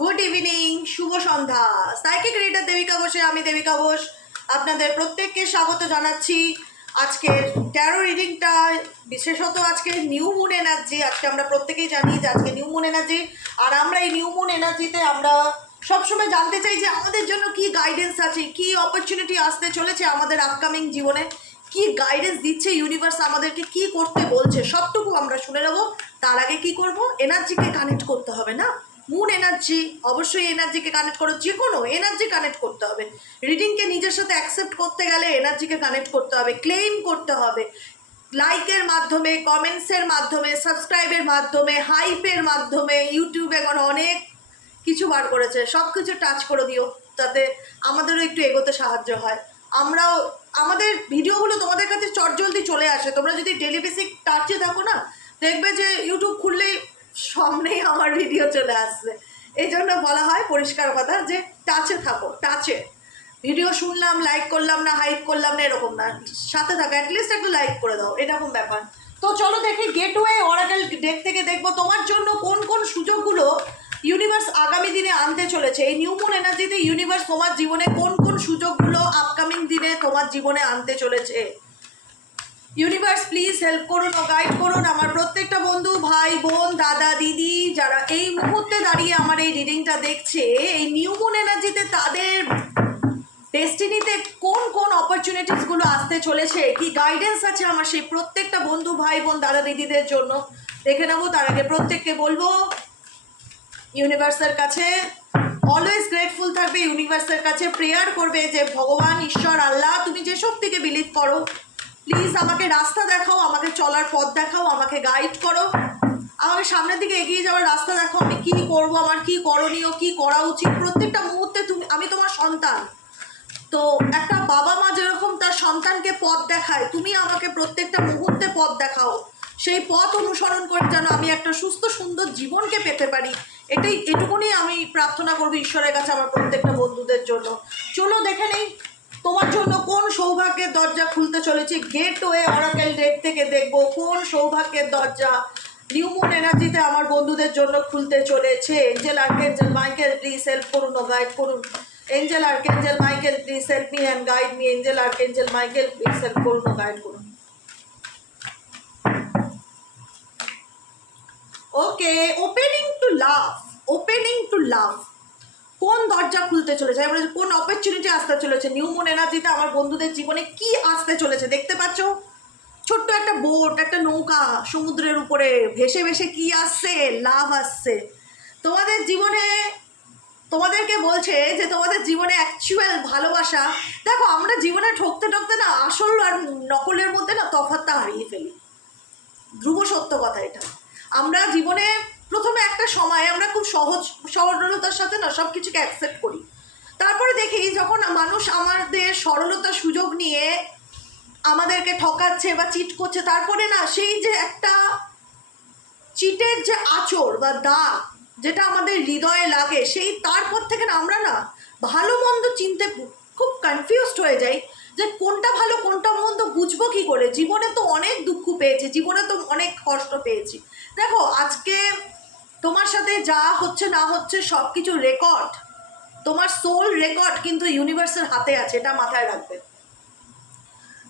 Good evening, শুভ সন্ধ্যা। Psychic reader Devika ঘোষে আমি দেবিকা ঘোষ আপনাদের প্রত্যেককে স্বাগত জানাচ্ছি। আজকের ট্যারো রিডিংটা বিশেষত আজকে নিউ মুন এনার্জি। আজকে আমরা প্রত্যেকেই জানি যে আজকে নিউ মুন এনার্জি, আর আমরা এই নিউ মুন এনার্জিতে আমরা সবসময় জানতে চাই যে আমাদের জন্য কি গাইডেন্স আছে, কি অপরচুনিটি আসতে চলেছে আমাদের আপকামিং জীবনে, কি গাইডেন্স দিচ্ছে ইউনিভার্স, আমাদেরকে কি করতে বলছে, সবটুকু আমরা শুনে নেবো। তার আগে কি করব, এনার্জিকে কানেক্ট করতে হবে না? মুন এনার্জি, অবশ্যই এনার্জিকে কানেক্ট করো, যে কোনো এনার্জি কানেক্ট করতে হবে। রিডিংকে নিজের সাথে অ্যাকসেপ্ট করতে গেলে এনার্জিকে কানেক্ট করতে হবে, ক্লেম করতে হবে, লাইকের মাধ্যমে, কমেন্টসের মাধ্যমে, সাবস্ক্রাইবের মাধ্যমে, হাইপের মাধ্যমে। ইউটিউবে এখন অনেক কিছু বার করেছে, সব কিছু টাচ করে দিও যাতে আমাদেরও একটু এগোতে সাহায্য হয়। আমরাও আমাদের ভিডিওগুলো তোমাদের কাছে চটজলদি চলে আসে। তোমরা যদি ডেলি বেসিক টাচে থাকো না, দেখবে যে ইউটিউব খুললেই সামনেই আমার ভিডিও চলে আসবে। এই জন্য বলা হয় পরিষ্কার কথা যে টাচে থাকো, টাচে। ভিডিও শুনলাম, লাইক করলাম না, হাইপ করলাম না, এরকম না, সাথে থাকো, অ্যাটলিস্ট একটু লাইক করে দাও, এরকম ব্যাপার। তো চলো দেখি গেটওয়ে অরাকেল ডেক থেকে দেখবো তোমার জন্য কোন কোন সুযোগগুলো ইউনিভার্স আগামী দিনে আনতে চলেছে। এই নিউ মুন এনার্জিতে ইউনিভার্স তোমার জীবনে কোন কোন সুযোগগুলো আপকামিং দিনে তোমার জীবনে আনতে চলেছে। ইউনিভার্স প্লিজ হেল্প করুন ও গাইড করুন আমার প্রত্যেকটা বন্ধু, ভাই, বোন, দাদা, দিদি যারা এই মুহূর্তে দাঁড়িয়ে আমার এই রিডিংটা দেখছে। এই নিউ মুন এনার্জিতে তাদের ডেস্টিনিতে কোন কোন অপরচুনিটিসগুলো আসতে চলেছে, কি গাইডেন্স আছে আমার সেই প্রত্যেকটা বন্ধু, ভাই, বোন, দাদা, দিদিদের জন্য দেখে নেবো। তার আগে প্রত্যেককে বলবো ইউনিভার্সের কাছে অলওয়েজ গ্রেটফুল থাকবে, ইউনিভার্সের কাছে প্রেয়ার করবে যে ভগবান, ঈশ্বর, আল্লাহ, তুমি যে শক্তিকে বিলিভ করো, প্লিজ আমাকে রাস্তা দেখাও, আমাকে চলার পথ দেখাও, আমাকে গাইড করো, আমাকে সামনের দিকে এগিয়ে যাওয়ার রাস্তা দেখাও। আমি কি করব, আমার কি করণীয়, কি করা উচিত, প্রত্যেকটা মুহূর্তে আমি তোমার সন্তান। তো একটা বাবা মা যেরকম তার সন্তানকে পথ দেখায়, তুমি আমাকে প্রত্যেকটা মুহূর্তে পথ দেখাও, সেই পথ অনুসরণ করে যেন আমি একটা সুস্থ সুন্দর জীবনকে পেতে পারি। এটুকুনি আমি প্রার্থনা করবো ঈশ্বরের কাছে আমার প্রত্যেকটা বন্ধুদের জন্য। চলো দেখে নেই তোমার জন্য কোন সৌভাগ্যের দরজা খুলতে চলেছে। গেটওয়ে অরাকেল ডেক থেকে দেখবো কোন সৌভাগ্যের দরজা নিউ মুন এনার্জিতে আমার বন্ধুদের জন্য খুলতে চলেছে। Angel archangel Michael please help করুন ও গাইড করুন। Angel archangel Michael please help me and guide me. Angel archangel Michael please help করুন ও গাইড করুন। ওকে, opening to love, opening to লাভ, কোন দরজা খুলতে চলেছে, এবারে কোন অপরচুনিটি আসতে চলেছে নিউ মুন এনার্জিতে আমার বন্ধুদের জীবনে, কি আসতে চলেছে দেখতে পাচ্ছ। ছোট্ট একটা বোট, একটা নৌকা সমুদ্রের উপরে ভেসে ভেসে কি আসছে, লাভ আসছে তোমাদের জীবনে। তোমাদেরকে বলছে যে তোমাদের জীবনে অ্যাকচুয়াল ভালোবাসা। দেখো আমরা জীবনে ঠকতে ঠকতে না আসল আর নকলের মধ্যে না তফাৎটা হারিয়ে ফেলি, ধ্রুব সত্য কথা এটা। আমরা জীবনে প্রথমে একটা সময় আমরা খুব সহজ সরলতার সাথে না সব কিছুকে অ্যাকসেপ্ট করি, তারপরে দেখি যখন মানুষ আমাদের সরলতার সুযোগ নিয়ে আমাদেরকে ঠকাচ্ছে বা চিট করছে, তারপরে না সেই যে একটা চিটের যে আঁচড় বা দাগ যেটা আমাদের হৃদয়ে লাগে, সেই তারপর থেকে না আমরা না ভালো মন্দ চিনতে খুব কনফিউজড হয়ে যাই যে কোনটা ভালো কোনটা মন্দ বুঝবো কি করে। জীবনে তো অনেক দুঃখ পেয়েছি, জীবনে তো অনেক কষ্ট পেয়েছি। দেখো আজকে তোমার সাথে যা হচ্ছে না হচ্ছে সব কিছু রেকর্ড, তোমার সোল রেকর্ড কিন্তু ইউনিভার্সের হাতে আছে, এটা মাথায় রাখবে।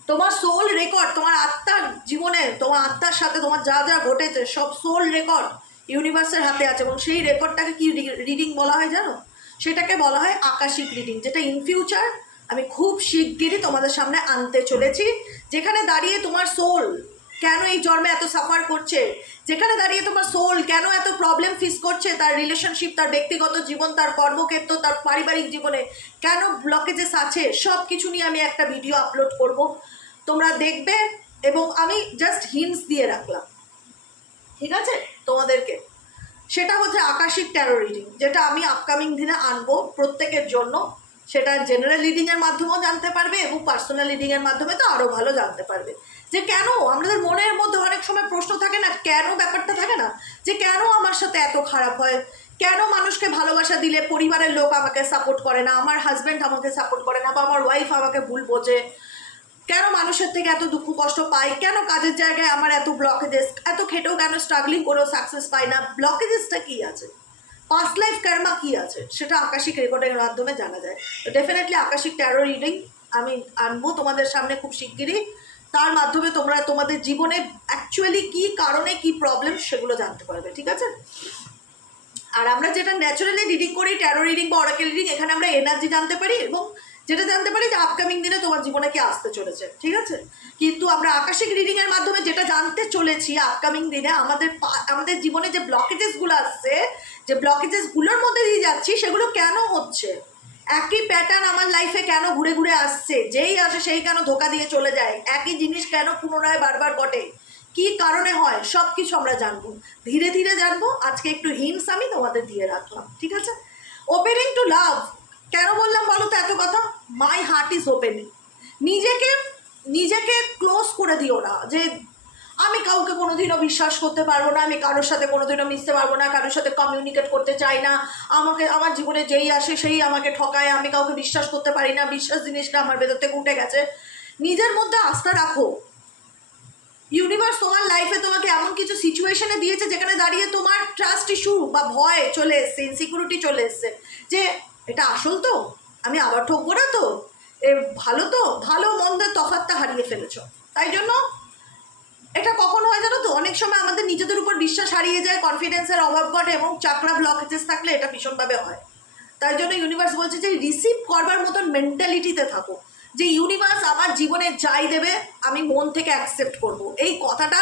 তোমার সোল রেকর্ড, তোমার আত্মার জীবনে, তোমার আত্মার সাথে তোমার যা যা ঘটেছে সব সোল রেকর্ড ইউনিভার্সের হাতে আছে। এবং সেই রেকর্ডটাকে কি রিডিং বলা হয় জানো? সেটাকে বলা হয় আকাশিক রিডিং, যেটা ইন ফিউচার আমি খুব শিগগিরই তোমাদের সামনে আনতে চলেছি। যেখানে দাঁড়িয়ে তোমার সোল কেন এই জন্মে এত সাফার করছে, যেখানে দাঁড়িয়ে তোমার সোল কেন এত প্রবলেম ফেস করছে, তার রিলেশনশিপ, তার ব্যক্তিগত জীবন, তার কর্মক্ষেত্র, তার পারিবারিক জীবনে কেন ব্লকেজেস আছে, সব কিছু নিয়ে আমি একটা ভিডিও আপলোড করব, তোমরা দেখবে। এবং আমি জাস্ট হিন্টস দিয়ে রাখলাম, ঠিক আছে তোমাদেরকে। সেটা হচ্ছে আকাশিক ট্যারো রিডিং, যেটা আমি আপকামিং দিনে আনবো প্রত্যেকের জন্য। সেটা জেনারেল রিডিংয়ের মাধ্যমেও জানতে পারবে এবং পার্সোনাল রিডিংয়ের মাধ্যমে তো আরও ভালো জানতে পারবে যে কেন আমাদের মনের মধ্যে অনেক সময় প্রশ্ন থাকে না, কেন ব্যাপারটা থাকে না, যে কেন আমার সাথে এত খারাপ হয়, কেন মানুষকে ভালোবাসা দিলে পরিবারের লোক আমাকে সাপোর্ট করে না, আমার হাজব্যান্ড আমাকে সাপোর্ট করে না, বা আমার ওয়াইফ আমাকে ভুল বোঝে, কেন মানুষের থেকে এত দুঃখ কষ্ট পাই, কেন কাজের জায়গায় আমার এত ব্লকেজেস, এত খেটেও কেন স্ট্রাগলিং করেও সাকসেস পাই না, ব্লকেজেসটা কী আছে। পাস্ট লাইফ কর্মা কী আছে সেটা আকাশিক রেকর্ডের মাধ্যমে জানা যায়। তো ডেফিনেটলি আকাশিক ট্যারো রিডিং আমি আনবো তোমাদের সামনে খুব শিগগিরই। তার মাধ্যমে তোমরা তোমাদের জীবনে অ্যাকচুয়ালি কী কারণে কী প্রবলেম সেগুলো জানতে পারবে, ঠিক আছে। আর আমরা যেটা ন্যাচারালি রিডিং করি, ট্যারো রিডিং বা অরাকেল রিডিং, এখানে আমরা এনার্জি জানতে পারি এবং যেটা জানতে পারি যে আপকামিং দিনে তোমার জীবনে কি আসতে চলেছে, ঠিক আছে। কিন্তু আমরা আকাশিক রিডিংয়ের মাধ্যমে যেটা জানতে চলেছি আপকামিং দিনে আমাদের জীবনে যে ব্লকেজেসগুলো আসছে, যে ব্লকেজেসগুলোর মধ্যে দিয়ে যাচ্ছি সেগুলো কেন হচ্ছে, একই প্যাটার্ন আমার লাইফে কেন ঘুরে ঘুরে আসছে, যেই আসে সেই কেন ধোকা দিয়ে চলে যায়, একই জিনিস কেন পুনরায় বারবার ঘটে, কি কারণে হয়, সব কিছু আমরা জানবো, ধীরে ধীরে জানবো। আজকে একটু হিন্টস আমি তোমাদের দিয়ে রাখলাম, ঠিক আছে। ওপেনিং টু লাভ কেন বললাম বলো তো এত কথা? My heart is opening. নিজেকে ক্লোজ করে দিও না যে আমি কাউকে কোনোদিনও বিশ্বাস করতে পারবো না, আমি কারোর সাথে কোনোদিনও মিশতে পারবো না, কারোর সাথে কমিউনিকেট করতে চাই না, আমার জীবনে যেই আসে সেই আমাকে ঠকায়, আমি কাউকে বিশ্বাস করতে পারি না, বিশ্বাস জিনিসটা আমার ভেতর থেকে উঠে গেছে। নিজের মধ্যে আস্থা রাখো। ইউনিভার্স তোমার লাইফে তোমাকে এমন কিছু সিচুয়েশনে দিয়েছে যেখানে দাঁড়িয়ে তোমার ট্রাস্ট ইস্যু বা ভয় চলে এসছে, ইনসিকিউরিটি চলে এসছে যে এটা আসল তো, আমি আবার ঠকবো না তো, এ ভালো তো, ভালো মন্দের তফাৎটা হারিয়ে ফেলেছো। তাই জন্য এটা কখন হয় জানো তো, অনেক সময় আমাদের নিজেদের উপর বিশ্বাস হারিয়ে যায়, কনফিডেন্সের অভাব ঘটে এবং চাকরা ব্লকেজেস থাকলে এটা ভীষণভাবে হয়। তাই জন্য ইউনিভার্স বলছে যে রিসিভ করবার মতন মেন্টালিটিতে থাকো, যে ইউনিভার্স আমার জীবনে যাই দেবে আমি মন থেকে অ্যাকসেপ্ট করব। এই কথাটা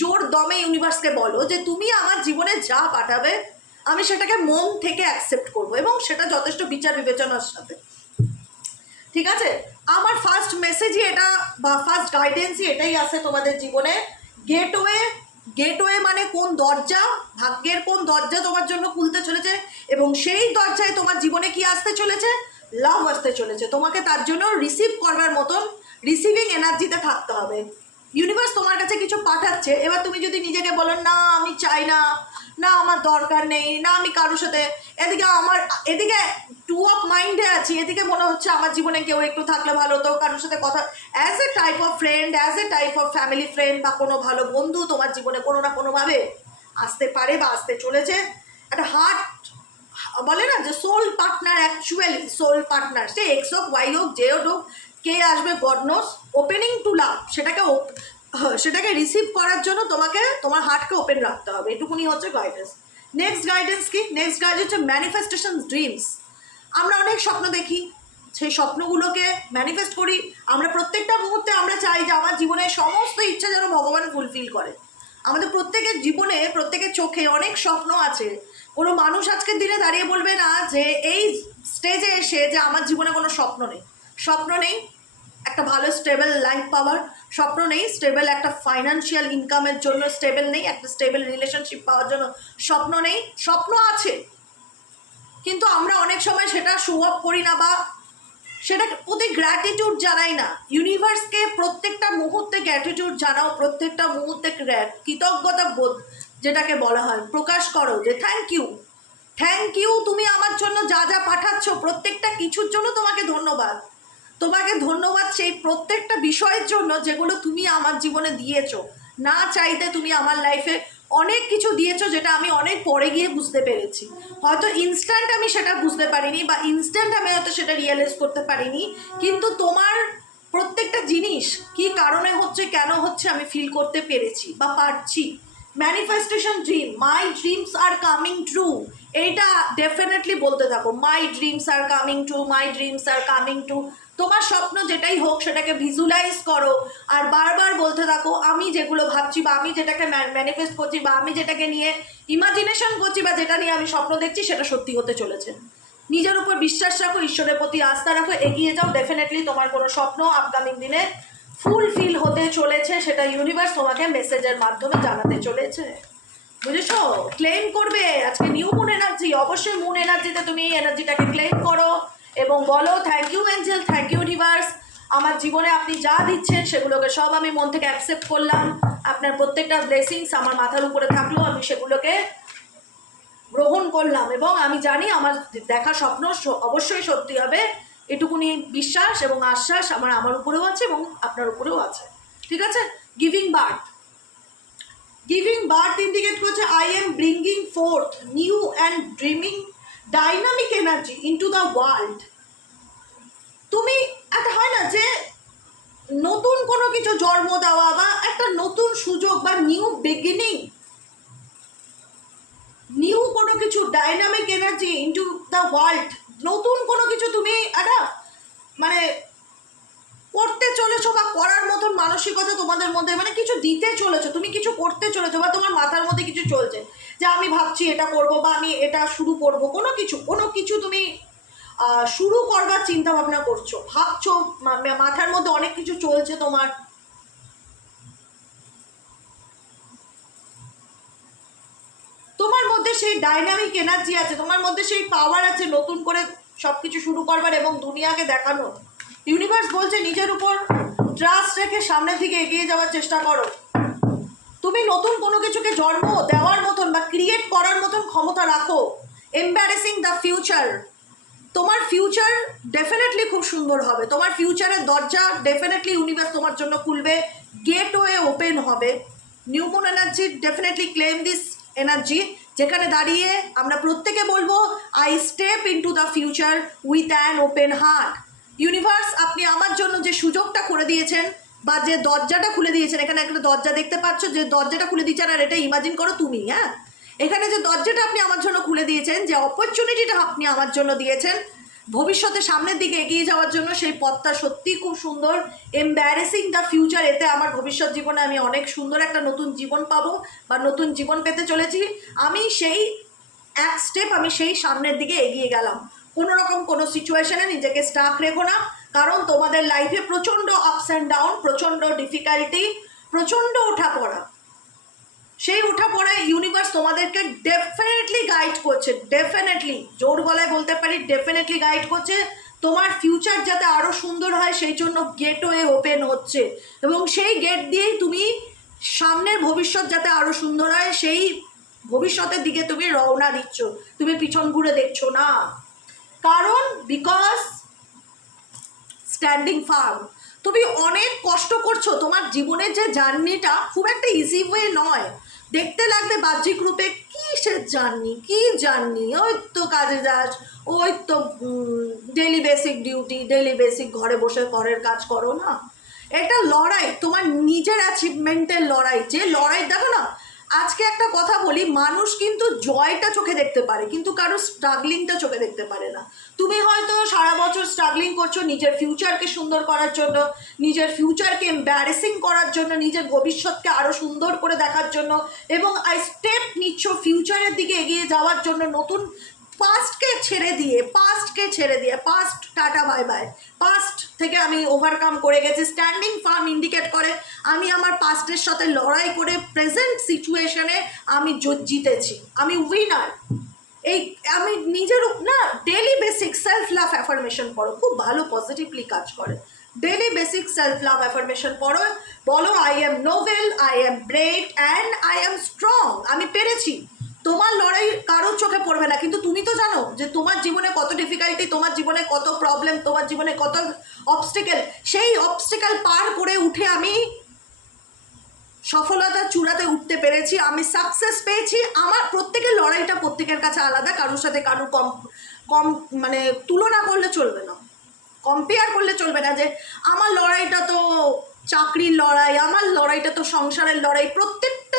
জোর দমে ইউনিভার্সকে বলো যে তুমি আমার জীবনে যা পাঠাবে আমি সেটাকে মন থেকে অ্যাকসেপ্ট করব এবং সেটা যথেষ্ট বিচার বিবেচনার সাথে, ঠিক আছে। আমার ফার্স্ট মেসেজই এটা বা ফার্স্ট গাইডেন্সই এটাই আসে তোমাদের জীবনে। গেটওয়ে মানে কোন দরজা, ভাগ্যের কোন দরজা তোমার জন্য খুলতে চলেছে এবং সেই দরজায় তোমার জীবনে কি আসতে চলেছে, লাভ আসতে চলেছে। তোমাকে তার জন্য রিসিভ করবার মতন রিসিভিং এনার্জিতে থাকতে হবে। ইউনিভার্স তোমার কাছে কিছু পাঠাচ্ছে, এবার তুমি যদি নিজেকে বলো না আমি চাই না, না আমার দরকার নেই, না আমি কারোর সাথে, এদিকে টু অফ মাইন্ডে আছি, এদিকে মনে হচ্ছে আমার জীবনে কেউ একটু থাকলে ভালো হতো, কারোর সাথে কথা, as a type of friend, as a type of family friend বা কোনো ভালো বন্ধু তোমার জীবনে কোনো না কোনোভাবে আসতে পারে বা আসতে চলেছে। একটা হার্ট বলে না যে soul partner, actually soul partner, সে এক্স হোক ওয়াই হোক যে হোক, কে আসবে God knows. Opening to love সেটাকে রিসিভ করার জন্য তোমাকে তোমার হার্টকে ওপেন রাখতে হবে, এটুকুনি হচ্ছে গাইডেন্স। নেক্সট গাইডেন্স কি? নেক্সট গাইডেন্স হচ্ছে ম্যানিফেস্টেশন ড্রিমস। আমরা অনেক স্বপ্ন দেখি, সেই স্বপ্নগুলোকে ম্যানিফেস্ট করি। আমরা প্রত্যেকটা মুহূর্তে আমরা চাই যে আমার জীবনের সমস্ত ইচ্ছা যেন ভগবান ফুলফিল করে। আমাদের প্রত্যেকের জীবনে, প্রত্যেকের চোখে অনেক স্বপ্ন আছে। কোনো মানুষ আজকের দিনে দাঁড়িয়ে বলবে না যে এই স্টেজে এসে যে আমার জীবনে কোনো স্বপ্ন নেই। স্বপ্ন নেই একটা ভালো স্টেবল লাইফ পাওয়ার, স্বপ্ন নেই স্টেবল একটা ফাইন্যান্সিয়াল ইনকামের জন্য, স্টেবল নেই একটা স্টেবল রিলেশনশিপ পাওয়ার জন্য, স্বপ্ন নেই। স্বপ্ন আছে কিন্তু আমরা অনেক সময় সেটা শো অফ করি না বা সেটা প্রতি গ্র্যাটিটিউড জানাই না। ইউনিভার্সকে প্রত্যেকটা মুহূর্তে গ্র্যাটিটিউড জানাও, প্রত্যেকটা মুহূর্তে কৃতজ্ঞতা বোধ যেটাকে বলা হয় প্রকাশ করো, যে থ্যাংক ইউ তুমি আমার জন্য যা যা পাঠাচ্ছ প্রত্যেকটা কিছুর জন্য তোমাকে ধন্যবাদ। তোমাকে ধন্যবাদ সেই প্রত্যেকটা বিষয়ের জন্য যেগুলো তুমি আমার জীবনে দিয়েছো। না চাইতে তুমি আমার লাইফে অনেক কিছু দিয়েছো যেটা আমি অনেক পরে গিয়ে বুঝতে পেরেছি। হয়তো ইনস্ট্যান্ট আমি সেটা বুঝতে পারিনি বা ইনস্ট্যান্ট আমি হয়তো সেটা রিয়েলাইজ করতে পারিনি, কিন্তু তোমার প্রত্যেকটা জিনিস কি কারণে হচ্ছে, কেন হচ্ছে আমি ফিল করতে পেরেছি বা পারছি। Manifestation dream, my dreams are coming true, এইটা ডেফিনেটলি বলতে থাকো, মাই dreams are coming true, my dreams are coming true. তোমার স্বপ্ন যেটাই হোক সেটাকে ভিজুয়ালাইজ করো আর বারবার বলতে থাকো আমি যেগুলো ভাবছি বা আমি যেটাকে ম্যানিফেস্ট করছি বা আমি যেটাকে নিয়ে ইমাজিনেশন করছি বা যেটা নিয়ে আমি স্বপ্ন দেখছি সেটা সত্যি হতে চলেছে। নিজের উপর বিশ্বাস রাখো, ঈশ্বরের প্রতি আস্থা রাখো, এগিয়ে যাও। ডেফিনেটলি তোমার কোনো স্বপ্ন আপকামিং দিনে ফুলফিল হতে চলেছে, সেটা ইউনিভার্স তোমাকে মেসেজের মাধ্যমে জানাতে চলেছে, বুঝেছো? ক্লেম করবে আজকে নিউ মুন এনার্জি, অবশ্যই মুন এনার্জিতে তুমি এই এনার্জিটাকে ক্লেম করো এবং বলো thank you angel, thank you universe, আমার জীবনে আপনি যা দিচ্ছেন সেগুলোকে সব আমি মন থেকে অ্যাকসেপ্ট করলাম। আপনার প্রত্যেকটা ব্লেসিংস আমার মাথার উপরে থাকলেও আমি সেগুলোকে গ্রহণ করলাম এবং আমি জানি আমার দেখা স্বপ্ন অবশ্যই সত্যি হবে, এটুকুনি বিশ্বাস এবং আশ্বাস আমার উপরেও আছে এবং আপনার উপরেও আছে, ঠিক আছে। গিভিং বার্থ ইন্ডিকেট করছে I am bringing fourth new and dreaming dynamic energy into the world. তুমি একটা হয় না যে নতুন কোনো কিছু জন্ম দেওয়া বা একটা নতুন সুযোগ বা নিউ বিগিনিং, নিউ কোনো কিছু dynamic energy into the world, নতুন কোনো কিছু তুমি একটা মানে করতে চলেছো বা করার মতন মানসিকতা তোমাদের মধ্যে, মানে কিছু দিতে চলেছো, তুমি কিছু করতে চলেছো বা তোমার মাথার মধ্যে কিছু চলছে যে আমি ভাবছি এটা করব বা আমি এটা শুরু করব, কোনো কিছু তুমি শুরু করবার চিন্তা ভাবনা করছো, ভাবছো, মাথার মধ্যে অনেক কিছু চলছে তোমার। তোমার মধ্যে সেই ডাইনামিক এনার্জি আছে, তোমার মধ্যে সেই পাওয়ার আছে নতুন করে সব কিছু শুরু করবার এবং দুনিয়াকে দেখানো। ইউনিভার্স বলছে নিজের উপর ট্রাস্ট রেখে সামনের দিকে এগিয়ে যাওয়ার চেষ্টা করো। তুমি নতুন কোনো কিছুকে জন্ম দেওয়ার মতন বা ক্রিয়েট করার মতন ক্ষমতা রাখো। এম্বারেসিং দ্য ফিউচার, তোমার ফিউচার ডেফিনেটলি খুব সুন্দর হবে, তোমার ফিউচারের দরজা ডেফিনেটলি ইউনিভার্স তোমার জন্য খুলবে, গেটওয়ে ওপেন হবে। New moon energy definitely claim this energy, যেখানে দাঁড়িয়ে আমরা প্রত্যেকে বলবো I step into the future with an open heart. Universe আপনি আমার জন্য যে সুযোগটা করে দিয়েছেন বা যে দরজাটা খুলে দিয়েছেন, এখানে একটা দরজা দেখতে পাচ্ছ, যে দরজাটা খুলে দিয়েছেন, আর এটা ইমাজিন করো তুমি, হ্যাঁ, এখানে যে দরজাটা আপনি আমার জন্য খুলে দিয়েছেন, যে অপরচুনিটিটা আপনি আমার জন্য দিয়েছেন ভবিষ্যতে সামনের দিকে এগিয়ে যাওয়ার জন্য, সেই পথটা সত্যিই খুব সুন্দর। এম্বারেসিং দ্য ফিউচার, এতে আমার ভবিষ্যৎ জীবনে আমি অনেক সুন্দর একটা নতুন জীবন পাবো বা নতুন জীবন পেতে চলেছি। আমি সেই এক স্টেপ, আমি সেই সামনের দিকে এগিয়ে গেলাম। কোনো রকম কোনো সিচুয়েশনে নিজেকে স্টাক রেখো না, কারণ তোমাদের লাইফে প্রচণ্ড আপস অ্যান্ড ডাউন, প্রচণ্ড ডিফিকাল্টি, প্রচণ্ড ওঠাপড়া। সেই ওঠাপড়ায় ইউনিভার্স তোমাদেরকে ডেফিনেটলি গাইড করছে, ডেফিনেটলি জোর গলায় বলতে পারি ডেফিনেটলি গাইড করছে। তোমার ফিউচার যাতে আরও সুন্দর হয় সেই জন্য গেটওয়ে ওপেন হচ্ছে, এবং সেই গেট দিয়েই তুমি সামনের ভবিষ্যৎ যাতে আরও সুন্দর হয় সেই ভবিষ্যতের দিকে তুমি রওনা দিচ্ছ, তুমি পিছন ঘুরে দেখছো না। কারণ বিকজ স্ট্যান্ডিং ফার্ম, তুমি অনেক কষ্ট করছো, তোমার জীবনের যে জার্নিটা খুব একটা ইজি ওয়ে নয়। দেখতে লাগবে বাহ্যিক রূপে কিসের জার্নি, কি জার্নি, ওই তো কাজে যাস, ওই তো daily basic duty, daily basic ঘরে বসে ঘরের কাজ করো না। এটা লড়াই, তোমার নিজের অ্যাচিভমেন্টের লড়াই, যে লড়াই দেখো না। আজকে একটা কথা বলি, মানুষ কিন্তু জয়টা চোখে দেখতে পারে কিন্তু কারো স্ট্রাগলিংটা চোখে দেখতে পারে না। তুমি হয়তো সারা বছর স্ট্রাগলিং করছো নিজের ফিউচারকে সুন্দর করার জন্য, নিজের ফিউচারকে এম্বারেসিং করার জন্য, নিজের ভবিষ্যৎকে আরও সুন্দর করে দেখার জন্য, এবং স্টেপ নিচ্ছ ফিউচারের দিকে এগিয়ে যাওয়ার জন্য। নতুন পাস্টকে ছেড়ে দিয়ে past tata bye bye, past থেকে আমি ওভারকাম করে গেছি। স্ট্যান্ডিং ফার্ম ইন্ডিকেট করে আমি আমার পাস্টের সাথে লড়াই করে প্রেজেন্ট সিচুয়েশনে আমি জিতেছি, আমি উইনার। এই আমি নিজের না daily basic self love affirmation পড়ো, খুব ভালো পজিটিভলি কাজ করে। Daily basic self love affirmation পড়ো, বলো I am Nobel, I am brave and I am strong, আমি পেরেছি। তোমার লড়াই কারোর চোখে পড়বে না, কিন্তু তুমি তো জানো যে তোমার জীবনে কত ডিফিকাল্টি, তোমার জীবনে কত প্রবলেম, তোমার জীবনে কত অবস্টেকেল। সেই অবস্টেকেল পার করে উঠে আমি সফলতার চূড়াতে উঠতে পেরেছি, আমি সাকসেস পেয়েছি। আমার প্রত্যেকের লড়াইটা প্রত্যেকের কাছে আলাদা, কারোর সাথে কারোর কম মানে তুলনা করলে চলবে না, কম্পেয়ার করলে চলবে না যে আমার লড়াইটা তো চাকরির লড়াই, আমার লড়াইটা তো সংসারের লড়াই। প্রত্যেকটা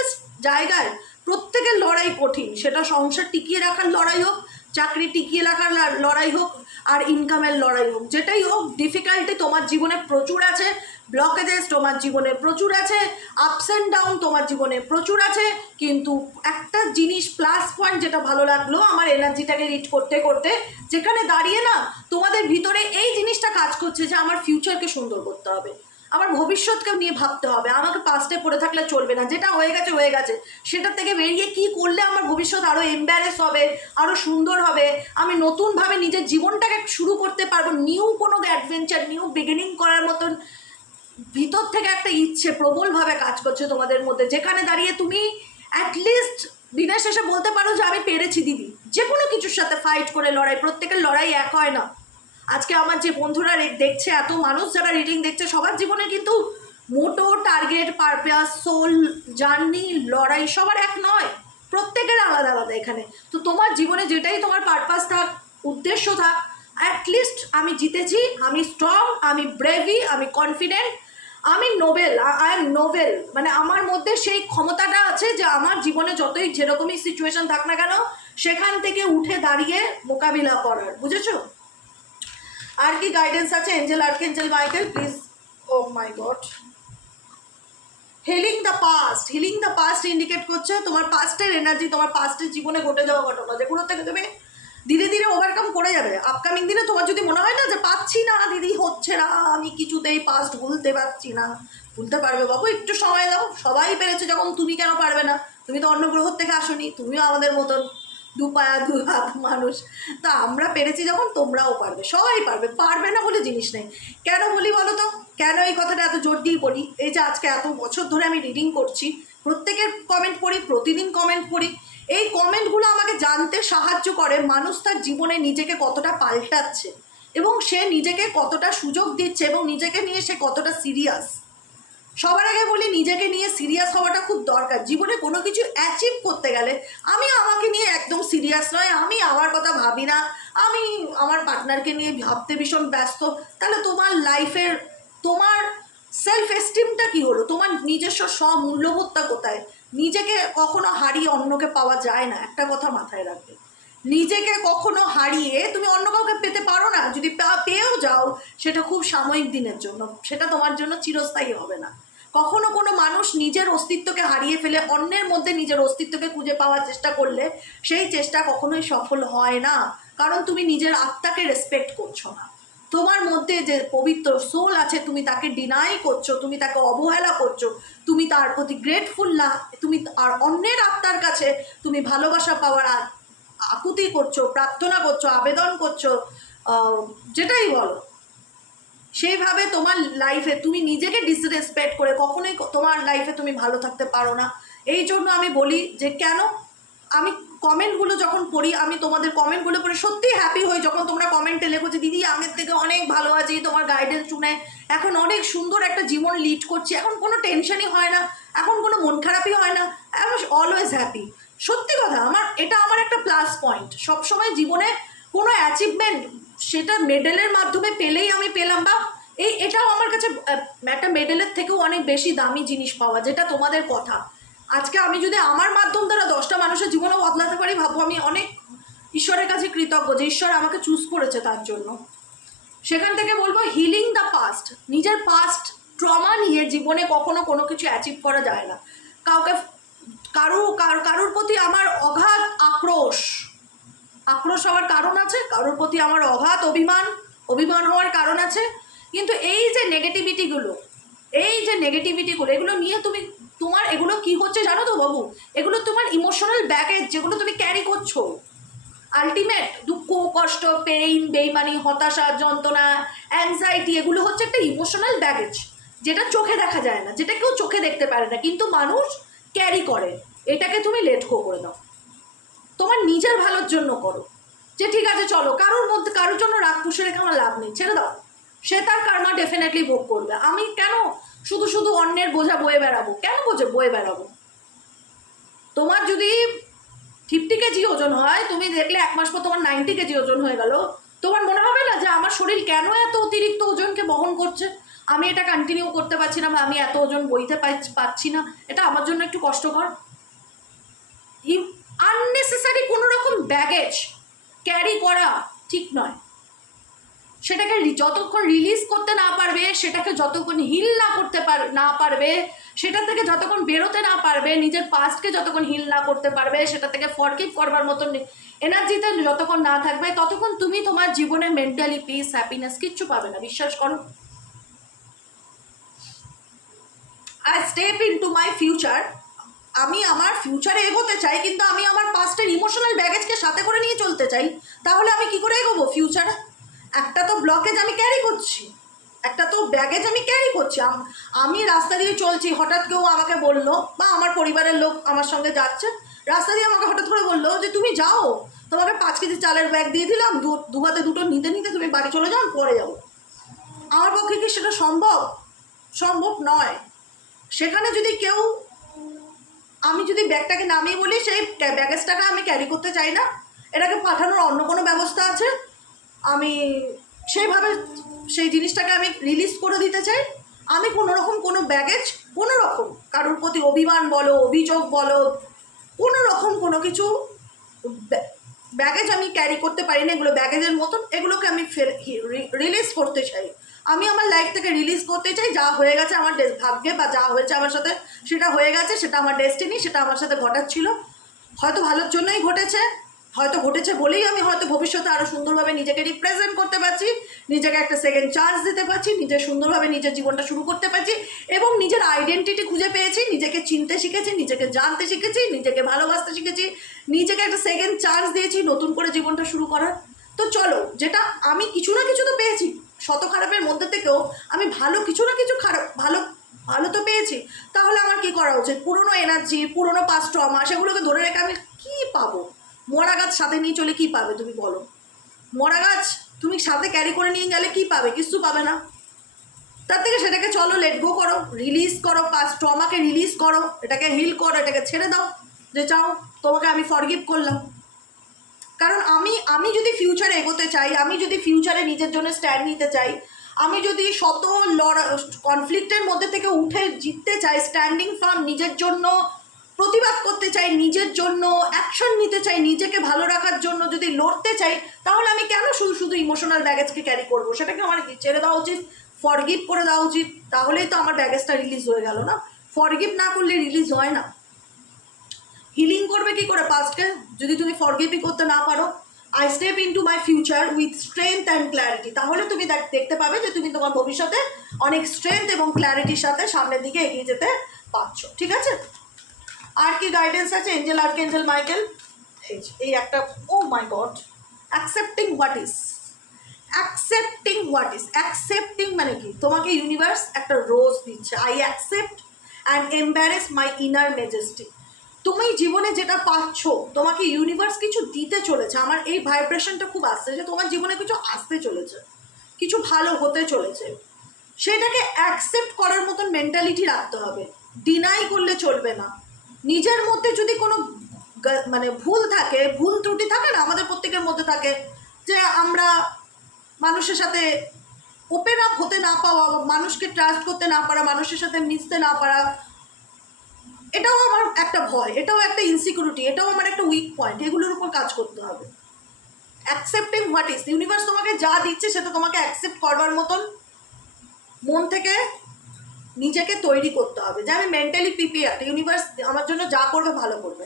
জায়গায় প্রত্যেকের লড়াই কঠিন, সেটা সংসার টিকিয়ে রাখার লড়াই হোক, চাকরি টিকিয়ে রাখার লড়াই হোক, আর ইনকামের লড়াই হোক, যেটাই হোক ডিফিকাল্টি তোমার জীবনে প্রচুর আছে, ব্লকেজেস তোমার জীবনে প্রচুর আছে, আপস অ্যান্ড ডাউন তোমার জীবনে প্রচুর আছে। কিন্তু একটা জিনিস প্লাস পয়েন্ট যেটা ভালো লাগলো আমার এনার্জিটাকে রিড করতে করতে, যেখানে দাঁড়িয়ে না তোমাদের ভিতরে এই জিনিসটা কাজ করছে যে আমার ফিউচারকে সুন্দর করতে হবে, আমার ভবিষ্যৎকে নিয়ে ভাবতে হবে, আমাকে পাস্টে পড়ে থাকলে চলবে না, যেটা হয়ে গেছে সেটার থেকে বেরিয়ে কি করলে আমার ভবিষ্যৎ আরও এম্বারেস হবে, আরও সুন্দর হবে, আমি নতুনভাবে নিজের জীবনটাকে শুরু করতে পারবো, নিউ কোনো অ্যাডভেঞ্চার, নিউ বিগিনিং করার মতন ভিতর থেকে একটা ইচ্ছে প্রবলভাবে কাজ করছে তোমাদের মধ্যে, যেখানে দাঁড়িয়ে তুমি অ্যাটলিস্ট দিনের শেষে বলতে পারো যে আমি পেরেছি দিদি। যে কোনো কিছুর সাথে ফাইট করে লড়াই, প্রত্যেকের লড়াই এক হয় না। আজকে আমার যে বন্ধুরা দেখছে, এত মানুষ যারা রিডিং দেখছে, সবার জীবনে কিন্তু মোটো, টার্গেট, পারপাস, সোল, জার্নি, লড়াই সবার এক নয়, প্রত্যেকের আলাদা আলাদা এখানে। তো তোমার জীবনে যেটাই তোমার পারপাস থাক, উদ্দেশ্য থাক, অ্যাটলিস্ট আমি জিতেছি, আমি স্ট্রং, আমি ব্রেভি, আমি কনফিডেন্ট, আমি নোবেল, আই এম নোবেল, মানে আমার মধ্যে সেই ক্ষমতাটা আছে যে আমার জীবনে যতই যেরকমই সিচুয়েশন থাক না কেন সেখান থেকে উঠে দাঁড়িয়ে মোকাবিলা করার। বুঝেছো? আর কি গাইডেন্স আছে angel archangel Michael please? Oh my god, healing the past, healing the past indicate করছে তোমার পাস্টের এনার্জি, তোমার পাস্টের জীবনে ঘটে যাওয়া ঘটনা যেগুলো থেকে তুমি ধীরে ধীরে ওভারকাম করে যাবে। আপকামিং দিনে তোমার যদি মনে হয় না যে পাচ্ছি না দিদি, হচ্ছে না, আমি কিছুতেই পাস্ট ভুলতে পারছি না, ভুলতে পারবে বাবু, একটু সময় দাও। সবাই পেরেছে যখন, তুমি কেন পারবে না? তুমি তো অন্য গ্রহ থেকে আসোনি, তুমিও আমাদের মতন দু পায়া দু হাত মানুষ। তা আমরা পেরেছি যখন, তোমরাও পারবে, সবাই পারবে, পারবে না বলে জিনিস নেই। কেন বলি বলো তো, কেন এই কথাটা এত জোর দিয়ে বলি? এই যে আজকে এত বছর ধরে আমি রিডিং করছি, প্রত্যেকের কমেন্ট পড়ি, প্রতিদিন কমেন্ট পড়ি, এই কমেন্টগুলো আমাকে জানতে সাহায্য করে মানুষ তার জীবনে নিজেকে কতটা পাল্টাচ্ছে এবং সে নিজেকে কতটা সুযোগ দিচ্ছে এবং নিজেকে নিয়ে সে কতটা সিরিয়াস। সবার আগে বলি, নিজেকে নিয়ে সিরিয়াস হওয়াটা খুব দরকার। জীবনে কোনো কিছু অ্যাচিভ করতে গেলে আমি আমাকে নিয়ে একদম সিরিয়াস নয়, আমি আমার কথা ভাবি না, আমি আমার পার্টনারকে নিয়ে ভাবতে ভীষণ ব্যস্ত, তাহলে তোমার লাইফের তোমার সেলফ এস্টিমটা কী হলো? তোমার নিজস্ব স্বমূল্যবোধটা কোথায়? নিজেকে কখনো হারিয়ে অন্যকে পাওয়া যায় না, একটা কথা মাথায় রাখবে। নিজেকে কখনো হারিয়ে তুমি অন্য কাউকে পেতে পারো না। যদি পেয়েও যাও সেটা খুব সাময়িক দিনের জন্য, সেটা তোমার জন্য চিরস্থায়ী হবে না। কখনো কোনো মানুষ নিজের অস্তিত্বকে হারিয়ে ফেলে অন্যের মধ্যে নিজের অস্তিত্বকে খুঁজে পাওয়ার চেষ্টা করলে সেই চেষ্টা কখনোই সফল হয় না, কারণ তুমি নিজের আত্মাকে রেসপেক্ট করছো না। তোমার মধ্যে যে পবিত্র সোল আছে তুমি তাকে ডিনাই করছো, তুমি তাকে অবহেলা করছো, তুমি তার প্রতি গ্রেটফুল না, তুমি আর অন্যের আত্মার কাছে তুমি ভালোবাসা পাওয়ার আকুতি করছো, প্রার্থনা করছো, আবেদন করছো, যেটাই বলো, সেইভাবে তোমার লাইফে তুমি নিজেকে ডিসরেসপেক্ট করে কখনোই তোমার লাইফে তুমি ভালো থাকতে পারো না। এই জন্য আমি বলি যে কেন আমি কমেন্টগুলো যখন পড়ি, আমি তোমাদের কমেন্টগুলো পড়ে সত্যিই হ্যাপি হই যখন তোমরা কমেন্টে লেখো যে দিদি আগের থেকে অনেক ভালো আছি, তোমার গাইডেন্স শুনে এখন অনেক সুন্দর একটা জীবন লিড করছি, এখন কোনো টেনশনই হয় না, এখন কোনো মন খারাপই হয় না, আই এম অলওয়েজ হ্যাপি। সত্যি কথা, এটা আমার একটা প্লাস পয়েন্ট। সবসময় জীবনে কোনো অ্যাচিভমেন্ট সেটা মেডেলের মাধ্যমে পেলেই আমি পেলাম, বা এটাও আমার কাছে একটা মেডেলের থেকেও অনেক বেশি দামি জিনিস পাওয়া, যেটা তোমাদের কথা। আজকে আমি যদি আমার মাধ্যম দ্বারা 10টা মানুষের জীবনও বদলাতে পারি, ভাবো আমি অনেক ঈশ্বরের কাছে কৃতজ্ঞ যে ঈশ্বর আমাকে চুজ করেছে তার জন্য। সেখান থেকে বলবো হিলিং দ্য পাস্ট। নিজের পাস্ট ট্রমা নিয়ে জীবনে কখনো কোনো কিছু অ্যাচিভ করা যায় না। কারুর প্রতি আমার অগাধ আক্রোশ হওয়ার কারণ আছে, কারোর প্রতি আমার অগাধ অভিমান হওয়ার কারণ আছে, কিন্তু এই যে নেগেটিভিটিগুলো এগুলো নিয়ে তোমার এগুলো কি হচ্ছে জানো তো বাবু? এগুলো তোমার ইমোশনাল ব্যাগেজ, যেগুলো তুমি ক্যারি করছো। আলটিমেট দুঃখ, কষ্ট, পেইন, বেইমানি, হতাশা, যন্ত্রণা, অ্যাংজাইটি, এগুলো হচ্ছে একটা ইমোশনাল ব্যাগেজ, যেটা চোখে দেখা যায় না, যেটা কেউ চোখে দেখতে পারে না, কিন্তু মানুষ ক্যারি করে। এটাকে তুমি লেট গো করে দাও, তোমার নিজের ভালোর জন্য করো। যে ঠিক আছে চলো, কারোর জন্য রাগ পুষে রেখে আমার লাভ নেই, ছেড়ে দাও, সে তার কার্মা ডেফিনেটলি ভোগ করবে। আমি কেন শুধু অন্যের বোঝা বয়ে বেড়াবো? কেন বয়ে বেড়াবো? তোমার যদি 50 কেজি ওজন হয়, তুমি দেখলে 1 মাস পর তোমার 90 কেজি ওজন হয়ে গেল, তোমার মনে হবে না যে আমার শরীর কেন এত অতিরিক্ত ওজনকে বহন করছে, আমি এটা কন্টিনিউ করতে পারছি না, বা আমি এত ওজন বইতে পারছি না, এটা আমার জন্য একটু কষ্টকর। আননেসেসারি কোনো রকম ব্যাগেজ ক্যারি করা ঠিক নয়। সেটাকে যতক্ষণ রিলিজ করতে না পারবে, সেটাকে যতক্ষণ হিল না পারবে, সেটা থেকে যতক্ষণ বেরোতে না পারবে, নিজের পাস্টকে যতক্ষণ হিল না করতে পারবে, সেটা থেকে ফরগিভ করবার মতন এনার্জিতে যতক্ষণ না থাকবে, ততক্ষণ তুমি তোমার জীবনে মেন্টালি পিস, হ্যাপিনেস কিচ্ছু পাবে না, বিশ্বাস করো। I step into my future, আমি আমার ফিউচারে এগোতে চাই, কিন্তু আমি আমার পাস্টের ইমোশনাল ব্যাগেজকে সাথে করে নিয়ে চলতে চাই, তাহলে আমি কি করে এগোবো ফিউচারে? একটা তো ব্লকেজ আমি ক্যারি করছি, একটা তো ব্যাগেজ আমি ক্যারি করছি। আমি রাস্তা দিয়ে চলছি, হঠাৎ কেউ আমাকে বললো, বা আমার পরিবারের লোক আমার সঙ্গে যাচ্ছে, রাস্তা দিয়ে আমাকে হঠাৎ করে বললো যে তুমি যাও, তোমাকে 5 কেজি চালের ব্যাগ দিয়ে দিলাম, দু হাতে দুটো নিতে তুমি বাড়ি চলে যাও, পরে যাবো। আমার পক্ষে কি সেটা সম্ভব? সম্ভব নয়। সেখানে যদি কেউ, আমি যদি ব্যাগটাকে নামিয়ে বলি সেই ব্যাগেজটাকে আমি ক্যারি করতে চাই না, এটাকে পাঠানোর অন্য কোনো ব্যবস্থা আছে, আমি সেইভাবে সেই জিনিসটাকে আমি রিলিজ করে দিতে চাই, আমি কোনোরকম কোনো ব্যাগেজ, কোনো রকম কারোর প্রতি অভিমান বলো, অভিযোগ বলো, কোনো রকম কোনো কিছু ব্যাগেজ আমি ক্যারি করতে পারি না। এগুলো ব্যাগেজের মতন, এগুলোকে আমি রিলিজ করতে চাই। আমি আমার লাইফ থেকে রিলিজ করতে চাই। যা হয়ে গেছে আমার ভাগ্যে, বা যা হয়েছে আমার সাথে সেটা হয়ে গেছে, সেটা আমার ডেস্টিনি, সেটা আমার সাথে ঘটাচ্ছিল, হয়তো ভালোর জন্যই ঘটেছে, হয়তো ঘটেছে বলেই আমি হয়তো ভবিষ্যতে আরও সুন্দরভাবে নিজেকে রিপ্রেজেন্ট করতে পারছি, নিজেকে একটা সেকেন্ড চান্স দিতে পারছি, নিজের সুন্দরভাবে নিজের জীবনটা শুরু করতে পারছি, এবং নিজের আইডেন্টিটি খুঁজে পেয়েছি, নিজেকে চিনতে শিখেছি, নিজেকে জানতে শিখেছি, নিজেকে ভালোবাসতে শিখেছি, নিজেকে একটা সেকেন্ড চান্স দিয়েছি নতুন করে জীবনটা শুরু করার। তো চলো, যেটা আমি কিছু না কিছু তো পেয়েছি, শত খারাপের মধ্যে থেকেও আমি ভালো কিছু না কিছু খারাপ ভালো ভালো তো পেয়েছি, তাহলে আমার কি করা উচিত? পুরনো এনার্জি, পুরনো পাস্ট ট্রমা, সেগুলোকে ধরে রেখে আমি কী পাবো? মরা গাছ সাথে নিয়ে চলে কী পাবে তুমি বলো? মরা গাছ তুমি সাথে ক্যারি করে নিয়ে গেলে কী পাবে? কিছু পাবে না। তার থেকে সেটাকে চলো লেট গো করো, রিলিজ করো, পাস্ট ট্রমাকে রিলিজ করো, এটাকে হিল করো, এটাকে ছেড়ে দাও, যে চাও তোমাকে আমি ফরগিভ করলাম। কারণ আমি যদি ফিউচারে এগোতে চাই, আমি যদি ফিউচারে নিজের জন্য স্ট্যান্ড নিতে চাই, আমি যদি শত কনফ্লিক্টের মধ্যে থেকে উঠে জিততে চাই, স্ট্যান্ডিং ফার্ম, নিজের জন্য প্রতিবাদ করতে চাই, নিজের জন্য অ্যাকশন নিতে চাই, নিজেকে ভালো রাখার জন্য যদি লড়তে চাই, তাহলে আমি কেন শুধু শুধু ইমোশনাল ব্যাগেজকে ক্যারি করবো? সেটাকে আমার ছেড়ে দেওয়া উচিত, ফরগিভ করে দেওয়া উচিত, তাহলেই তো আমার ব্যাগেজটা রিলিজ হয়ে গেল না? ফরগিভ না করলে রিলিজ হয় না। হিলিং করবে কি করে পাস্টকে যদি তুমি ফরগিভই করতে না পারো? I step into my future with strength and clarity, তাহলে তুমি দেখতে পাবে যে তুমি তোমার ভবিষ্যতে অনেক স্ট্রেংথ এবং ক্ল্যারিটির সাথে সামনের দিকে এগিয়ে যেতে পারছো। ঠিক আছে? আর কি গাইডেন্স আছে? এঞ্জেল, আর্কএঞ্জেল মাইকেল, এই একটা, oh my God, accepting what is, accepting what is, accepting মানে কি? তোমাকে ইউনিভার্স একটা রোজ দিচ্ছে, I accept and embrace my inner majesty. তুমি জীবনে যেটা পাচ্ছ, তোমাকে ইউনিভার্স কিছু দিতে চলেছে, আমার এই ভাইব্রেশনটা খুব আসছে যে তোমার জীবনে কিছু আসতে চলেছে, কিছু ভালো হতে চলেছে, সেটাকে অ্যাকসেপ্ট করার মতন মেন্টালিটি রাখতে হবে, ডিনাই করলে চলবে না। নিজের মধ্যে যদি কোনো মানে ভুল থাকে, ভুল ত্রুটি থাকে না, আমাদের প্রত্যেকের মধ্যে থাকে, যে আমরা মানুষের সাথে ওপেন আপ হতে না পাওয়া, মানুষকে ট্রাস্ট করতে না পারা, মানুষের সাথে মিশতে না পারা, এটাও আমার একটা ভয়, এটাও একটা ইনসিকিউরিটি, এটাও আমার একটা উইক পয়েন্ট, এগুলোর উপর কাজ করতে হবে। অ্যাকসেপ্টিং হোয়াট ইজ, ইউনিভার্স তোমাকে যা দিচ্ছে সেটা তোমাকে অ্যাকসেপ্ট করবার মতন মন থেকে নিজেকে তৈরি করতে হবে, যে আমি মেন্টালি প্রিপেয়ার্ড, ইউনিভার্স আমার জন্য যা করবে ভালো করবে।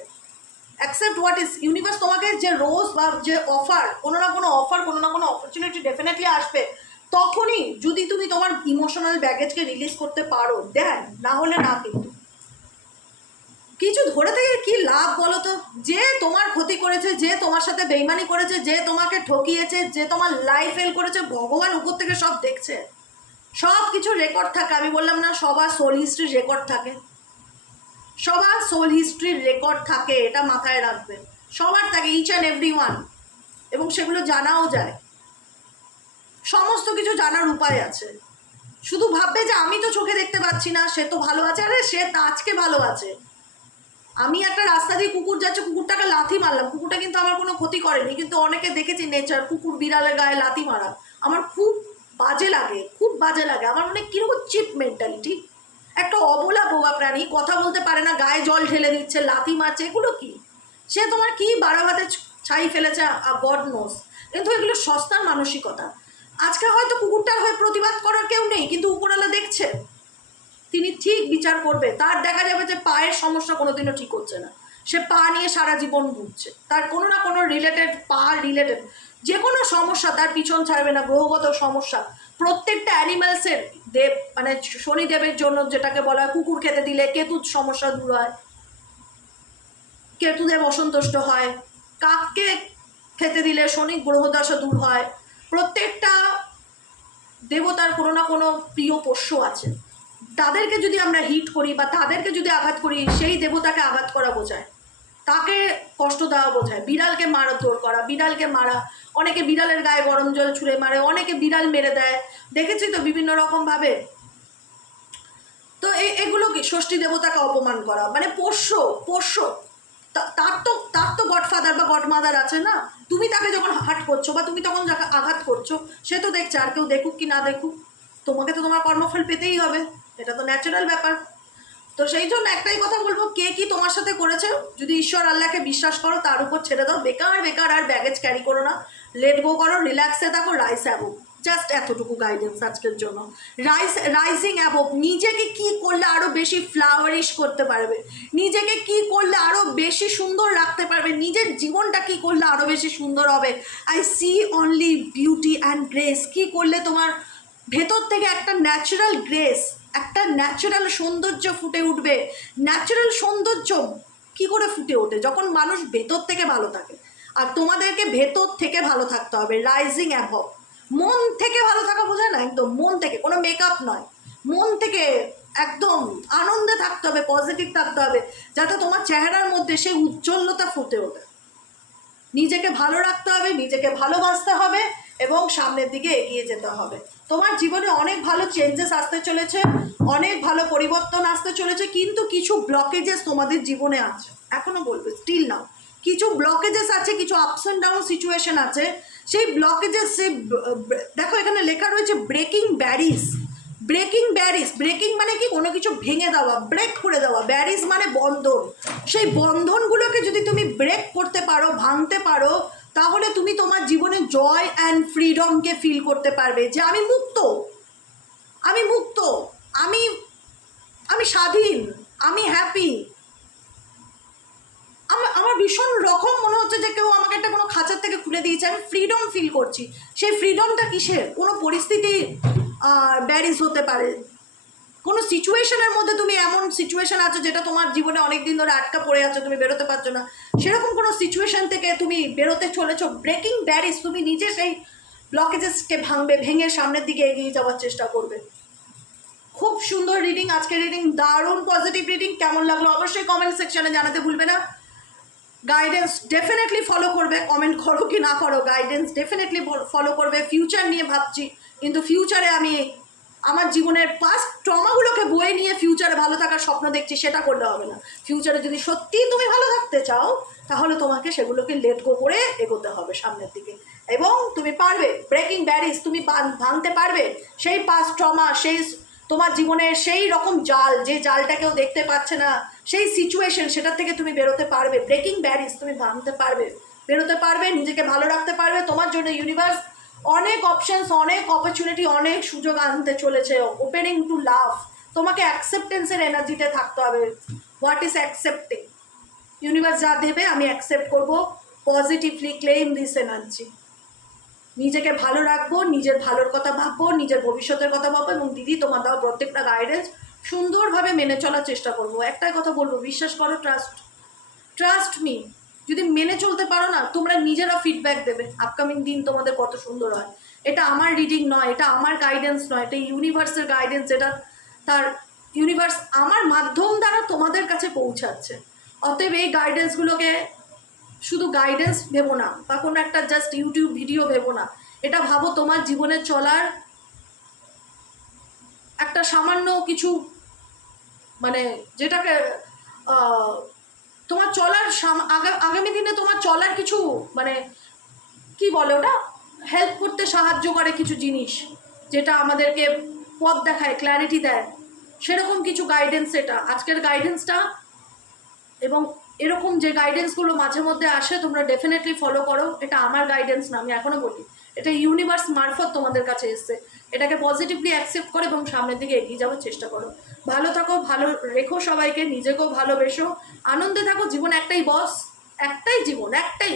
অ্যাকসেপ্ট হোয়াট ইজ, ইউনিভার্স তোমাকে যে রোজ বা যে অফার, কোনো না কোনো অফার, কোনো না কোনো অপরচুনিটি ডেফিনেটলি আসবে, তখনই যদি তুমি তোমার ইমোশনাল ব্যাগেজকে রিলিজ করতে পারো দেন, না হলে না। কিন্তু কিছু ধরে থেকে কি লাভ বলো তো? যে তোমার ক্ষতি করেছে, যে তোমার সাথে বেইমানি করেছে, যে তোমাকে ঠকিয়েছে, যে তোমার লাইফ ফেল করেছে, ভগবান উপর থেকে সব দেখছে, সব কিছু রেকর্ড থাকে। আমি বললাম না, সবার সোল হিস্ট্রির রেকর্ড থাকে, সবার সোল হিস্ট্রির রেকর্ড থাকে, এটা মাথায় রাখবেন, সবার থাকে, ইচ অ্যান্ড এভরি ওয়ান, এবং সেগুলো জানাও যায়, সমস্ত কিছু জানার উপায় আছে। শুধু ভাববে যে আমি তো চোখে দেখতে পাচ্ছি না, সে তো ভালো আছে, আরে সে আজকে ভালো আছে। আমি একটা রাস্তা দিয়ে কুকুর যাচ্ছে, কুকুরটাকে লাথি মারলাম, কুকুরটা কিন্তু আমার কোনো ক্ষতি করেনি, কিন্তু অনেকে দেখেছি নেচার, কুকুর বিড়ালের গায়ে লাথি মারা, আমার খুব বাজে লাগে, খুব বাজে লাগে, আমার মানে কীরকম চিপ মেন্টালিটি। একটা অবলা বোবা প্রাণী, কথা বলতে পারে না, গায়ে জল ঢেলে দিচ্ছে, লাথি মারছে, এগুলো কি? সে তোমার কি বাড়াবাতে ছাই ফেলেছে, গড নোস, কিন্তু এগুলো সস্তার মানসিকতা। আজকে হয়তো কুকুরটার হয়ে প্রতিবাদ করার কেউ নেই, কিন্তু উপরওয়ালা দেখছে, তিনি ঠিক বিচার করবে। তার দেখা যাবে যে পায়ের সমস্যা কোনোদিনও ঠিক হচ্ছে না, সে পা নিয়ে সারা জীবন ভুগছে, তার কোনো না কোনো রিলেটেড, পা রিলেটেড যে কোনো সমস্যা তার পিছন ছাড়বে না, গ্রহগত সমস্যা। প্রত্যেকটা অ্যানিম্যালসের দেব মানে শনিদেবের জন্য, যেটাকে বলা হয় কুকুর খেতে দিলে কেতুর সমস্যা দূর হয়, কেতুদেব অসন্তুষ্ট হয়, কাককে খেতে দিলে শনি গ্রহদশা দূর হয়। প্রত্যেকটা দেবতার কোনো না কোনো প্রিয় পোষ্য আছে, তাদেরকে যদি আমরা হিট করি বা তাদেরকে যদি আঘাত করি, সেই দেবতাকে আঘাত করা বোঝায়, তাকে কষ্ট দেওয়া বোঝায়। বিড়ালকে মারধর করা, বিড়ালকে মারা, অনেকে বিড়ালের গায়ে গরম জল ছুঁড়ে মারে, অনেকে বিড়াল মেরে দেয়, দেখেছি তো বিভিন্ন রকমভাবে। তো এগুলো কি ষষ্ঠী দেবতাকে অপমান করা, মানে পোষ্য তার তো গডফাদার বা গডমাদার আছে না, তুমি তাকে যখন হার্ট করছো বা তুমি তখন যাকে আঘাত করছো সে তো দেখছে, আর কেউ দেখুক কি না দেখুক তোমাকে তো তোমার কর্মফল পেতেই হবে, এটা তো ন্যাচারাল ব্যাপার। তো সেই জন্য একটাই কথা বলবো, কে কি তোমার সাথে করেছে যদি ঈশ্বর আল্লাহকে বিশ্বাস করো তার উপর ছেড়ে দাও, বেকার আর ব্যাগেজ ক্যারি করো না, লেট গো করো, রিল্যাক্সে থাকো, রাইস অ্যাবভ, জাস্ট এতটুকু গাইডেন্স আজকের জন্য। রাইজিং অ্যাবভ, নিজেকে কি করলে আরো বেশি ফ্লাওয়ারিশ করতে পারবে, নিজেকে কি করলে আরো বেশি সুন্দর রাখতে পারবে, নিজের জীবনটা কি করলে আরো বেশি সুন্দর হবে। I see only beauty and grace, কি করলে তোমার ভেতর থেকে একটা ন্যাচারাল গ্রেস, একটা ন্যাচারাল সৌন্দর্য ফুটে উঠবে। ন্যাচারাল সৌন্দর্য কি করে ফুটে ওঠে? যখন মানুষ ভেতর থেকে ভালো থাকে, আর তোমাদেরকে ভেতর থেকে ভালো থাকতে হবে, রাইজিং অ্যাবভ, মন থেকে ভালো থাকা বোঝায় না, একদম মন থেকে, কোনো মেকআপ নয়, মন থেকে একদম আনন্দে থাকতে হবে, পজিটিভ থাকতে হবে, যাতে তোমার চেহারার মধ্যে সেই উজ্জ্বলতা ফুটে ওঠে। নিজেকে ভালো রাখতে হবে, নিজেকে ভালোবাসতে হবে এবং সামনের দিকে এগিয়ে যেতে হবে। তোমার জীবনে অনেক ভালো চেঞ্জেস আসতে চলেছে, অনেক ভালো পরিবর্তন আসতে চলেছে, কিন্তু কিছু ব্লকেজেস তোমাদের জীবনে আছে, এখনো বলবে স্টিল নাও কিছু ব্লকেজেস আছে, কিছু আপস অ্যান্ড ডাউন সিচুয়েশন আছে। সেই ব্লকেজেস, সেই দেখো এখানে লেখা রয়েছে ব্রেকিং ব্যারিজ। ব্রেকিং মানে কি? কোনো কিছু ভেঙে দেওয়া, ব্রেক করে দেওয়া। ব্যারিজ মানে বন্ধন। সেই বন্ধনগুলোকে যদি তুমি ব্রেক করতে পারো, ভাঙতে পারো, তাহলে তুমি তোমার জীবনে জয় অ্যান্ড ফ্রিডমকে ফিল করতে পারবে, যে আমি মুক্ত, আমি স্বাধীন, আমি হ্যাপি। আমার ভীষণ রকম মনে হচ্ছে যে কেউ আমাকে একটা কোনো খাঁচার থেকে খুলে দিয়েছে, আমি ফ্রিডম ফিল করছি। সেই ফ্রিডমটা কিসের? কোনো পরিস্থিতি ব্যারিজ হতে পারে, কোনো সিচুয়েশনের মধ্যে তুমি এমন সিচুয়েশন আছো যেটা তোমার জীবনে অনেক দিন ধরে আটকা পড়ে আছো, তুমি বেরোতে পারছো না, সেরকম কোনো সিচুয়েশন থেকে তুমি বেরোতে চলেছো। ব্রেকিং ব্যারিজ, তুমি নিজে সেই ব্লকেজেসকে ভেঙে সামনের দিকে এগিয়ে যাওয়ার চেষ্টা করবে। খুব সুন্দর রিডিং, আজকের রিডিং দারুণ পজিটিভ রিডিং। কেমন লাগলো অবশ্যই কমেন্ট সেকশনে জানাতে ভুলবে না। গাইডেন্স ডেফিনেটলি ফলো করবে, কমেন্ট করো কি না করো, গাইডেন্স ডেফিনেটলি ফলো করবে। ফিউচার নিয়ে ভাবছি, কিন্তু ফিউচারে আমি আমার জীবনের পাস্ট ট্রমাগুলোকে বয়ে নিয়ে ফিউচারে ভালো থাকার স্বপ্ন দেখছি, সেটা করলে হবে না। ফিউচারে যদি সত্যিই তুমি ভালো থাকতে চাও, তাহলে তোমাকে সেগুলোকে লেট গো করে এগোতে হবে সামনের দিকে, এবং তুমি পারবে। ব্রেকিং ব্যারিজ, তুমি ভাঙতে পারবে সেই পাস্ট ট্রমা, সেই তোমার জীবনের সেই রকম জাল, যে জালটা কেউ দেখতে পাচ্ছে না, সেই সিচুয়েশন, সেটার থেকে তুমি বেরোতে পারবে। ব্রেকিং ব্যারিজ, তুমি ভাঙতে পারবে, বেরোতে পারবে, নিজেকে ভালো রাখতে পারবে। তোমার জন্য ইউনিভার্স অনেক অপশনস, অনেক অপরচুনিটি, অনেক সুযোগ আনতে চলেছে, ওপেনিং টু লাভ। তোমাকে অ্যাকসেপ্টেন্সের এনার্জিতে থাকতে হবে। What is accepting? ইউনিভার্স যা দেবে আমি অ্যাকসেপ্ট করবো, পজিটিভলি ক্লেম দিস এনার্জি। নিজেকে ভালো রাখবো, নিজের ভালোর কথা ভাববো, নিজের ভবিষ্যতের কথা ভাববো, এবং দিদি তোমার দেওয়া প্রত্যেকটা গাইডেন্স সুন্দরভাবে মেনে চলার চেষ্টা করবো। একটাই কথা বলবো, বিশ্বাস করো, ট্রাস্ট মি। যদি মেনে চলতে পারো না, তোমরা নিজেরা ফিডব্যাক দেবে আপকামিং দিন তোমাদের কত সুন্দর হয়। এটা আমার রিডিং নয়, এটা আমার গাইডেন্স নয়, এটা ইউনিভার্সের গাইডেন্স, যেটা তার ইউনিভার্স আমার মাধ্যম দ্বারা তোমাদের কাছে পৌঁছাচ্ছে। অতএব এই গাইডেন্সগুলোকে শুধু গাইডেন্স ভেবো না, বা কোনো একটা জাস্ট ইউটিউব ভিডিও ভেবো না, এটা ভাবো তোমার জীবনে চলার একটা সামান্য কিছু, মানে যেটাকে তোমার চলার আগামী দিনে তোমার চলার কিছু, মানে কি বলে ওটা, হেল্প করতে সাহায্য করে কিছু জিনিস, যেটা আমাদেরকে পথ দেখায়, ক্ল্যারিটি দেয়, সেরকম কিছু গাইডেন্স এটা আজকের গাইডেন্সটা। এবং এরকম যে গাইডেন্সগুলো মাঝে মধ্যে আসে, তোমরা ডেফিনেটলি ফলো করো। এটা আমার গাইডেন্স না, আমি এখনও বলি, এটা ইউনিভার্স মারফত তোমাদের কাছে এসছে। এটাকে পজিটিভলি অ্যাকসেপ্ট করে এবং সামনের দিকে এগিয়ে যাওয়ার চেষ্টা করো। ভালো থাকো, ভালো রেখো সবাইকে, নিজেকেও ভালোবেসো, আনন্দে থাকো। জীবন একটাই বস, একটাই জীবন, একটাই।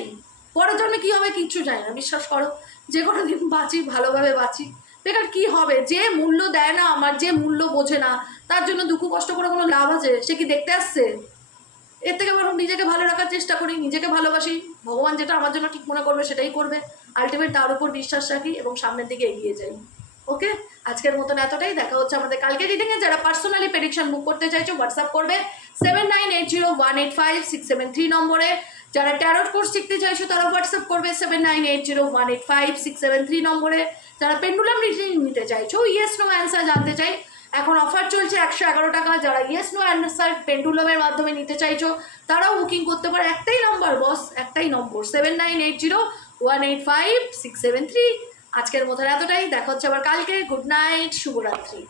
পরের জন্মে কী হবে কিচ্ছু যায় না, বিশ্বাস করো। যে কোনো দিন বাঁচি, ভালোভাবে বাঁচি। বেকার কী হবে? যে মূল্য দেয় না আমার, যে মূল্য বোঝে না, তার জন্য দুঃখ কষ্ট করে কোনো লাভ আছে? সে কি দেখতে আসছে? এর থেকে বরং নিজেকে ভালো রাখার চেষ্টা করি, নিজেকে ভালোবাসি, ভগবান যেটা আমার জন্য ঠিক মনে করবে সেটাই করবে, আলটিমেট তার উপর বিশ্বাস রাখি এবং সামনের দিকে এগিয়ে যাই। ওকে, আজকের মতন এতটাই। দেখা হচ্ছে আমাদের কালকে রিডিংয়ে। যারা পার্সোনালি প্রেডিকশন বুক করতে চাইছো, হোয়াটসঅ্যাপ করবে 7980185673 নম্বরে। যারা ট্যারট কোর্স শিখতে চাইছো তারা হোয়াটসঅ্যাপ করবে 7980185673 নম্বরে। যারা পেন্ডুলাম রিডিং নিতে চাইছো, ইয়েস নো অ্যান্সার জানতে চাই, এখন অফার চলছে 111 টাকা। যারা ইয়েস নো অ্যান্সার পেন্ডুলামের মাধ্যমে নিতে চাইছো তারাও বুকিং করতে পারো। একটাই নম্বর বস, একটাই নম্বর, 7980185673। আজকের মতো এতটাই, দেখা হচ্ছে আবার কালকে। গুড নাইট, শুভরাত্রি।